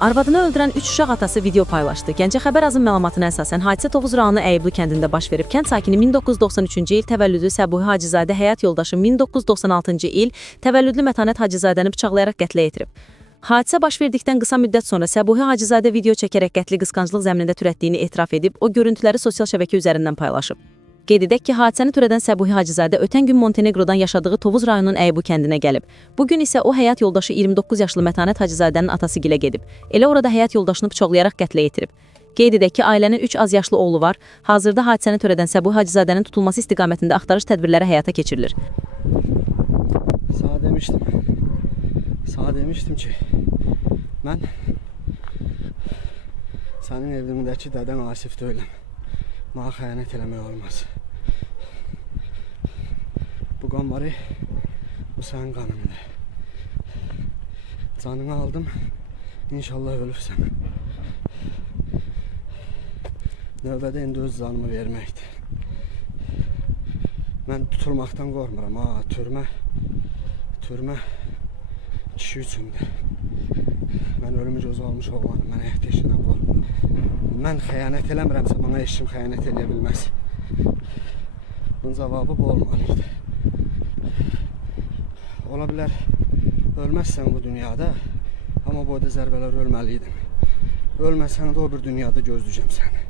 Arvadını öldürən 3 uşaq atası video paylaşdı. Gəncə xəbər azın məlumatına əsasən hadisə Tovuz rayonu Əyibli kəndində baş verib. Kənd sakini 1993-cü il təvəllüdlü Səbuhi Hacızadə həyat yoldaşı 1996-cı il təvəllüdlü Mətanət Hacızadəni bıçaqlayaraq qətlə yetirib. Hadisə baş verdikdən qısa müddət sonra Səbuhi Hacızadə video çəkərək qətli qısqanclıq zəminində törətdiyini etiraf edib, o görüntüləri sosial şəbəkə üzərindən paylaşıb. Qeyd edək ki, hadisəni törədən Səbuhi Hacızadə ötən gün Montenegrodan yaşadığı Tovuz rayonunun Əybu kəndinə gəlib. Bugün isə o həyat yoldaşı 29 yaşlı Mətanət Hacızadənin atası gilə gedib. Elə orada həyat yoldaşını bıçaqlayaraq qətlə yetirib. Qeyd edək ki, ailənin 3 az yaşlı oğlu var. Hazırda hadisəni törədən Səbuhi Hacızadənin tutulması istiqamətində axtarış tədbirləri həyata keçirilir. Sana demiştim ki, mən sənin evindəki dədən Asif deyiləm. Mənə xəyanət eləmək olmaz. Bu qan var, bu sənin qanındır. Canını aldım, inşallah ölürsən. Növbədə indi öz canımı verməkdir. Mən tutulmaqdan qormuram, türmə kişi üçündür. Mən ölümü gözü olmuş oğlanım, mən həyat yaşından qormuram. Mən xəyanət eləmirəmsə, mənə heç kim xəyanət eləyə bilməz. Bunun cavabı bu olmalıydı. Ola bilər, ölməzsən bu dünyada, amma boyda zərbələr ölməliydim. Ölməsən də o bir dünyada gözləyəcəm səni.